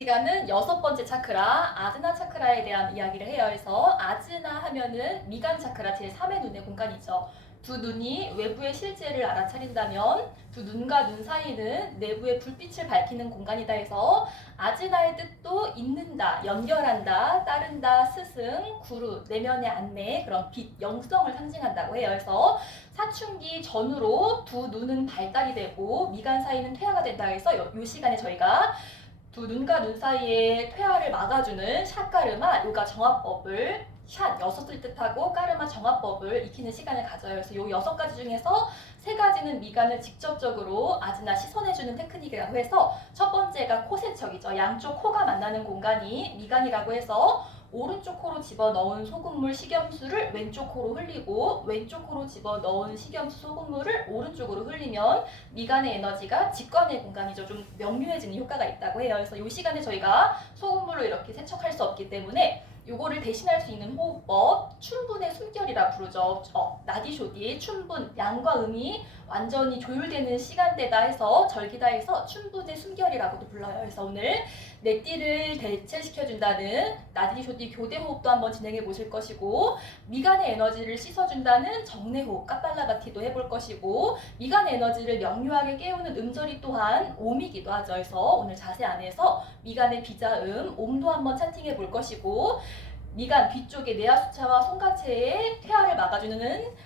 시간은 6번째 차크라, 아즈나 차크라에 대한 이야기를 해요. 그래서 아즈나 하면은 미간 차크라 제3의 눈의 공간이죠. 두 눈이 외부의 실제를 알아차린다면 두 눈과 눈 사이는 내부의 불빛을 밝히는 공간이다 해서 아즈나의 뜻도 잇는다, 연결한다, 따른다, 스승, 구루, 내면의 안내, 그런 빛, 영성을 상징한다고 해요. 그래서 사춘기 전후로 두 눈은 발달이 되고 미간 사이는 퇴화가 된다 해서 이 시간에 저희가 두 눈과 눈 사이에 퇴화를 막아주는 샷가르마 요가 정화법을 샷 6을 뜻하고 까르마 정화법을 익히는 시간을 가져요. 그래서 요 6가지 중에서 3가지는 미간을 직접적으로 아즈나 시선해주는 테크닉이라고 해서 첫 번째가 코 세척이죠. 양쪽 코가 만나는 공간이 미간이라고 해서 오른쪽 코로 집어넣은 소금물 식염수를 왼쪽 코로 흘리고 왼쪽 코로 집어넣은 식염수 소금물을 오른쪽으로 흘리면 미간의 에너지가 직관의 공간이죠. 좀 명료해지는 효과가 있다고 해요. 그래서 이 시간에 저희가 소금물로 이렇게 세척할 수 없기 때문에 요거를 대신할 수 있는 호흡법 춘분의 숨결이라 부르죠. 나디쇼디 춘분 양과 음이 완전히 조율되는 시간대다 해서 절기다 해서 춘분의 숨결이라고도 불러요. 그래서 오늘 뇌띠를 대체시켜준다는 나디쇼디 교대 호흡도 한번 진행해 보실 것이고 미간의 에너지를 씻어준다는 정내 호흡 까팔라바티도 해볼 것이고 미간의 에너지를 명료하게 깨우는 음절이 또한 옴이기도 하죠. 그래서 오늘 자세 안에서 미간의 비자음 옴도 한번 찬팅해 볼 것이고 미간 뒤쪽의 내하수차와 손가체의 퇴화를 막아주는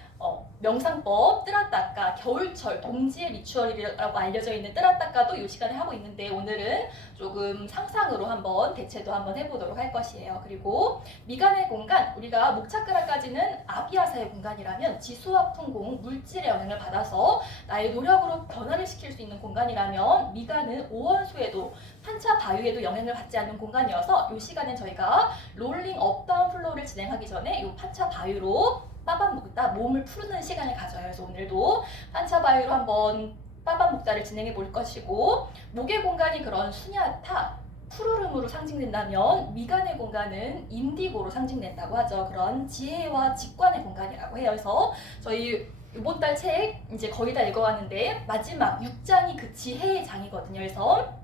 명상법 뜨라따까 겨울철 동지의 리추얼이라고 알려져 있는 뜨라따까도 이 시간에 하고 있는데 오늘은 조금 상상으로 한번 대체도 한번 해보도록 할 것이에요. 그리고 미간의 공간 우리가 목차크라까지는 아비아사의 공간이라면 지수와 풍공 물질의 영향을 받아서 나의 노력으로 변화를 시킬 수 있는 공간이라면 미간은 오원소에도 판차 바유에도 영향을 받지 않는 공간이어서 이 시간엔 저희가 롤링 업다운 플로우를 진행하기 전에 이 판차 바유로 빠밤묵다 몸을 푸르는 시간을 가져요. 그래서 오늘도 판차바이로 한번 빠밤묵다를 진행해 볼 것이고 목의 공간이 그런 수냐타 푸르름으로 상징된다면 미간의 공간은 인디고로 상징된다고 하죠. 그런 지혜와 직관의 공간이라고 해요. 그래서 저희 이번 달 책 이제 거의 다 읽어왔는데 마지막 6장이 그 지혜의 장이거든요. 그래서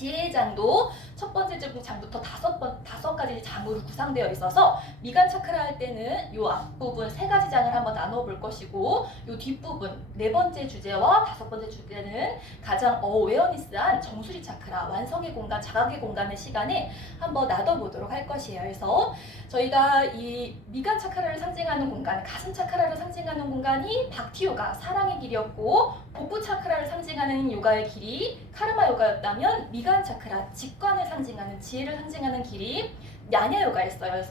지혜의 장도 첫 번째 장부터 5가지 장으로 구성되어 있어서 미간 차크라 할 때는 이 앞부분 3가지 장을 한번 나눠볼 것이고 이 뒷부분 4번째 주제와 5번째 주제는 가장 어웨어니스한 정수리 차크라 완성의 공간, 자각의 공간의 시간에 한번 나눠보도록 할 것이에요. 그래서 저희가 이 미간 차크라를 상징하는 공간, 가슴 차크라를 상징하는 공간이 박티요가 사랑의 길이었고 복부 차크라를 상징하는 요가의 길이 카르마 요가였다면 미간 차크라 직관을 상징하는 지혜를 상징하는 길이 냐냐 요가였어요.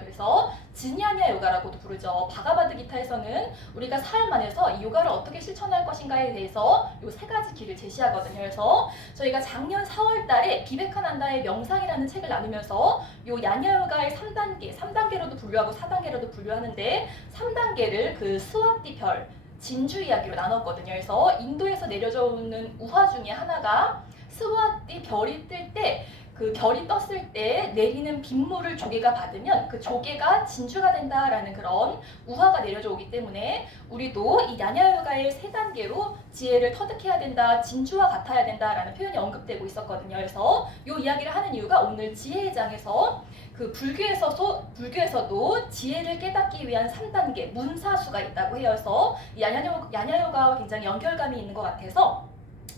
그래서 진야냐 요가라고도 부르죠. 바가바드 기타에서는 우리가 삶 안에서 이 요가를 어떻게 실천할 것인가에 대해서 요 3가지 길을 제시하거든요. 그래서 저희가 작년 4월 달에 비베카난다의 명상이라는 책을 나누면서 요 야냐 요가의 3단계로도 분류하고 4단계로도 분류하는데 3단계를 그 스와티 별 진주 이야기로 나눴거든요. 그래서 인도에서 내려져 오는 우화 중에 하나가 스와티 별이 뜰 때 그 별이 떴을 때 내리는 빗물을 조개가 받으면 그 조개가 진주가 된다라는 그런 우화가 내려져 오기 때문에 우리도 이 야냐요가의 3단계로 지혜를 터득해야 된다, 진주와 같아야 된다라는 표현이 언급되고 있었거든요. 그래서 이 이야기를 하는 이유가 오늘 지혜의 장에서 그 불교에서도 지혜를 깨닫기 위한 3단계 문사수가 있다고 해요. 그래서 야냐요가와 굉장히 연결감이 있는 것 같아서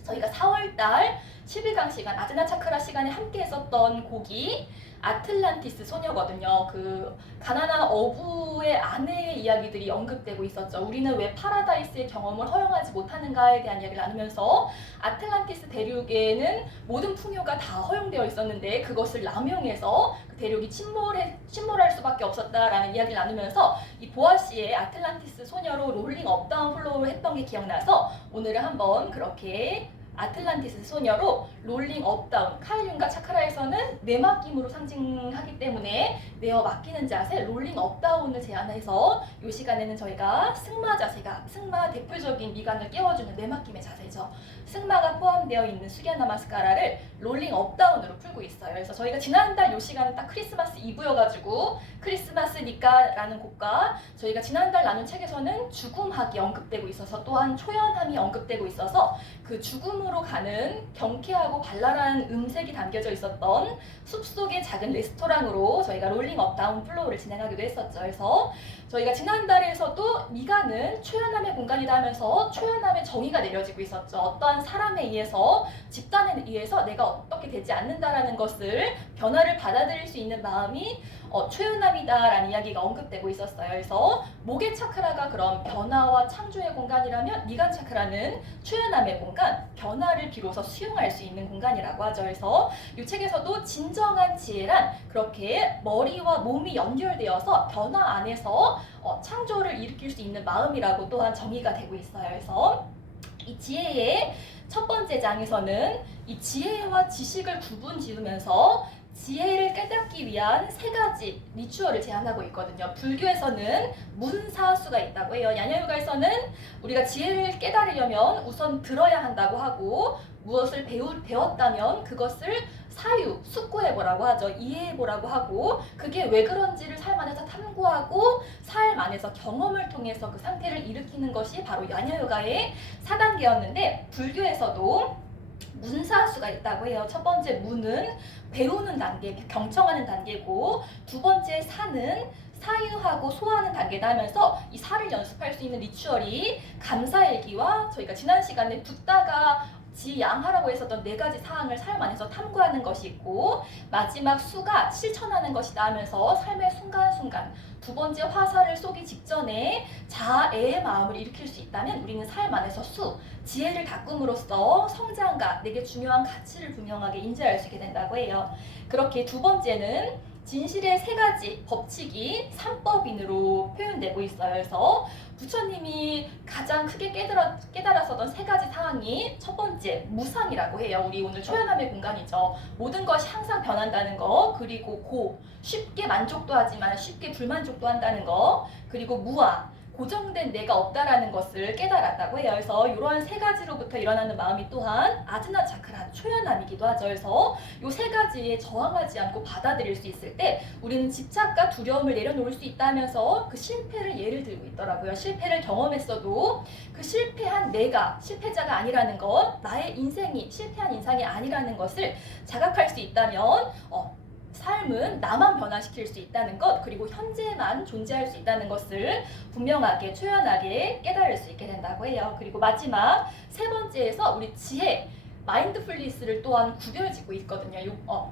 저희가 4월달 10일강 시간 아즈나 차크라 시간에 함께 했었던 곡이 아틀란티스 소녀거든요. 그 가난한 어부의 아내의 이야기들이 언급되고 있었죠. 우리는 왜 파라다이스의 경험을 허용하지 못하는가에 대한 이야기를 나누면서 아틀란티스 대륙에는 모든 풍요가 다 허용되어 있었는데 그것을 남용해서 그 대륙이 침몰할 수밖에 없었다라는 이야기를 나누면서 이 보아 씨의 아틀란티스 소녀로 롤링 업다운 플로우를 했던 게 기억나서 오늘은 한번 그렇게 아틀란티스 소녀로 롤링 업다운 카일륜과 차크라에서는 내맡김으로 상징하기 때문에 내어 맡기는 자세 롤링 업다운을 제안해서 이 시간에는 저희가 승마 자세가 승마 대표적인 미간을 깨워주는 내맡김의 자세죠. 승마가 포함되어 있는 수랴나마스카라를 롤링 업다운으로 풀고 있어요. 그래서 저희가 지난달 이 시간은 딱 크리스마스 이브여가지고 크리스마스니까라는 곡과 저희가 지난달 나눈 책에서는 죽음학이 언급되고 있어서 또한 초연함이 언급되고 있어서 그 죽음을 옥상으로 가는 경쾌하고 발랄한 음색이 담겨져 있었던 숲속의 작은 레스토랑으로 저희가 롤링 업 다운 플로우를 진행하기도 했었죠. 그래서 저희가 지난달에서도 미가는 초연함의 공간이다 하면서 초연함의 정의가 내려지고 있었죠. 어떠한 사람에 의해서, 집단에 의해서 내가 어떻게 되지 않는다라는 것을, 변화를 받아들일 수 있는 마음이 초연함이다라는 이야기가 언급되고 있었어요. 그래서 목의 차크라가 그런 변화와 창조의 공간이라면 미간 차크라는 초연함의 공간, 변화를 비로소 수용할 수 있는 공간이라고 하죠. 그래서 이 책에서도 진정한 지혜란 그렇게 머리와 몸이 연결되어서 변화 안에서 창조를 일으킬 수 있는 마음이라고 또한 정의가 되고 있어요. 그래서 이 지혜의 첫 번째 장에서는 이 지혜와 지식을 구분 지으면서 지혜를 깨닫기 위한 세 가지 리추얼을 제안하고 있거든요. 불교에서는 문사수가 있다고 해요. 야냐유가에서는 우리가 지혜를 깨달으려면 우선 들어야 한다고 하고, 무엇을 배웠다면 그것을 사유, 숙고해보라고 하죠. 이해해보라고 하고, 그게 왜 그런지를 삶 안에서 탐구하고 삶 안에서 경험을 통해서 그 상태를 일으키는 것이 바로 야냐유가의 4단계였는데, 불교에서도 문사수가 있다고 해요. 첫 번째 문은 배우는 단계, 경청하는 단계고, 두 번째 사는 사유하고 소화하는 단계다 하면서 이 사를 연습할 수 있는 리추얼이 감사일기와 저희가 지난 시간에 붓다가 지양하라고 했었던 4가지 사항을 삶 안에서 탐구하는 것이 있고, 마지막 수가 실천하는 것이다 하면서 삶의 순간순간, 두 번째 화살을 쏘기 직전에 자애의 마음을 일으킬 수 있다면 우리는 삶 안에서 지혜를 가꿈으로써 성장과 내게 중요한 가치를 분명하게 인지할 수 있게 된다고 해요. 그렇게 두 번째는 진실의 3가지 법칙이 3법인으로 표현되고 있어요. 그래서 부처님이 가장 크게 깨달았었던 3가지 사항이 첫 번째 무상이라고 해요. 우리 오늘 초연함의 공간이죠. 모든 것이 항상 변한다는 거, 그리고 쉽게 만족도 하지만 쉽게 불만족도 한다는 거, 그리고 무아, 고정된 내가 없다라는 것을 깨달았다고 해요. 그래서 이러한 3가지로부터 일어나는 마음이 또한 아즈나 차크라, 초연함이기도 하죠. 그래서 이 3가지에 저항하지 않고 받아들일 수 있을 때 우리는 집착과 두려움을 내려놓을 수 있다면서 그 실패를 예를 들고 있더라고요. 실패를 경험했어도 그 실패한 내가 실패자가 아니라는 것, 나의 인생이 실패한 인생이 아니라는 것을 자각할 수 있다면 삶은 나만 변화시킬 수 있다는 것, 그리고 현재만 존재할 수 있다는 것을 분명하게 초연하게 깨달을 수 있게 된다고 해요. 그리고 마지막 3번째에서 우리 지혜, 마인드풀리스를 또한 구별짓고 있거든요.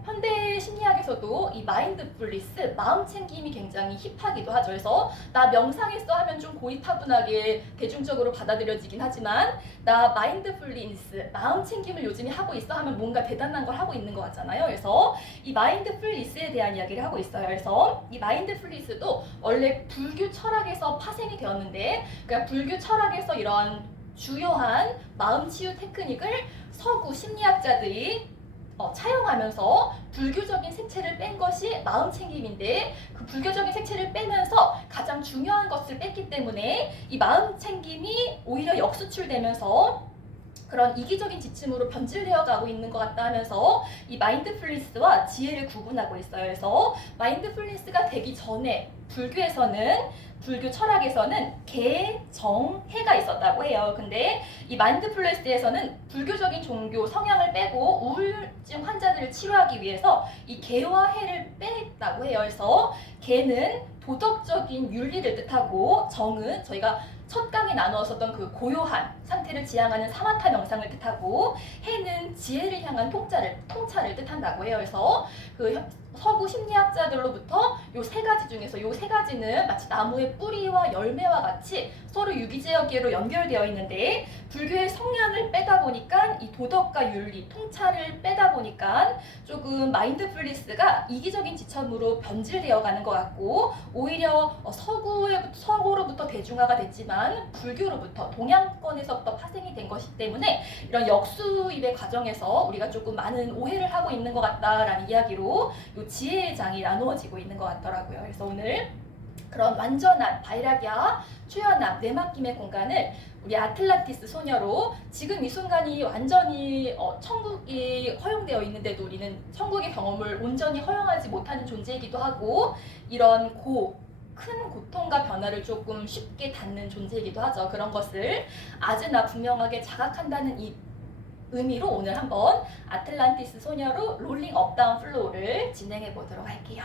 현대 심리학에서도 이 마인드풀리스, 마음 챙김이 굉장히 힙하기도 하죠. 그래서 나 명상했어 하면 좀 고리타분하게 대중적으로 받아들여지긴 하지만, 나 마인드풀리스, 마음 챙김을 요즘에 하고 있어 하면 뭔가 대단한 걸 하고 있는 것 같잖아요. 그래서 이 마인드풀리스에 대한 이야기를 하고 있어요. 그래서 이 마인드풀리스도 원래 불교 철학에서 파생이 되었는데, 그러니까 불교 철학에서 이런 주요한 마음 치유 테크닉을 서구 심리학자들이 차용하면서 불교적인 색채를 뺀 것이 마음 챙김인데, 그 불교적인 색채를 빼면서 가장 중요한 것을 뺐기 때문에 이 마음 챙김이 오히려 역수출되면서 그런 이기적인 지침으로 변질되어 가고 있는 것 같다 하면서 이 마인드풀니스와 지혜를 구분하고 있어요. 그래서 마인드풀니스가 되기 전에 불교 철학에서는 개, 정, 해가 있었다고 해요. 근데 이 마인드풀니스에서는 불교적인 종교 성향을 빼고 우울증 환자들을 치료하기 위해서 이 개와 해를 뺐다고 해요. 그래서 개는 도덕적인 윤리를 뜻하고, 정은 저희가 첫 강에 나누었었던 그 고요한 상태를 지향하는 사마타 명상을 뜻하고, 해는 지혜를 향한 통찰을 뜻한다고 해요. 그래서 그 서구 심리학자들로부터 요 3가지 중에서 요 3가지는 마치 나무의 뿌리와 열매와 같이 서로 유기체계로 연결되어 있는데, 불교의 성향을 빼다 보니까 이 도덕과 윤리, 통찰을 빼다 보니까 조금 마인드풀니스가 이기적인 지침으로 변질되어 가는 것 같고, 오히려 서구로부터 대중화가 됐지만 불교로부터, 동양권에서부터 파생이 된 것이기 때문에 이런 역수입의 과정에서 우리가 조금 많은 오해를 하고 있는 것 같다라는 이야기로 이 지혜의 장이 나누어지고 있는 것 같더라고요. 그래서 오늘 그런 완전한 바이라기아, 초연함, 뇌맡김의 공간을 우리 아틀란티스 소녀로, 지금 이 순간이 완전히 천국이 허용되어 있는데도 우리는 천국의 경험을 온전히 허용하지 못하는 존재이기도 하고, 이런 큰 고통과 변화를 조금 쉽게 닿는 존재이기도 하죠. 그런 것을 아즈나 분명하게 자각한다는 이 의미로 오늘 한번 아틀란티스 소녀로 롤링 업다운 플로우를 진행해 보도록 할게요.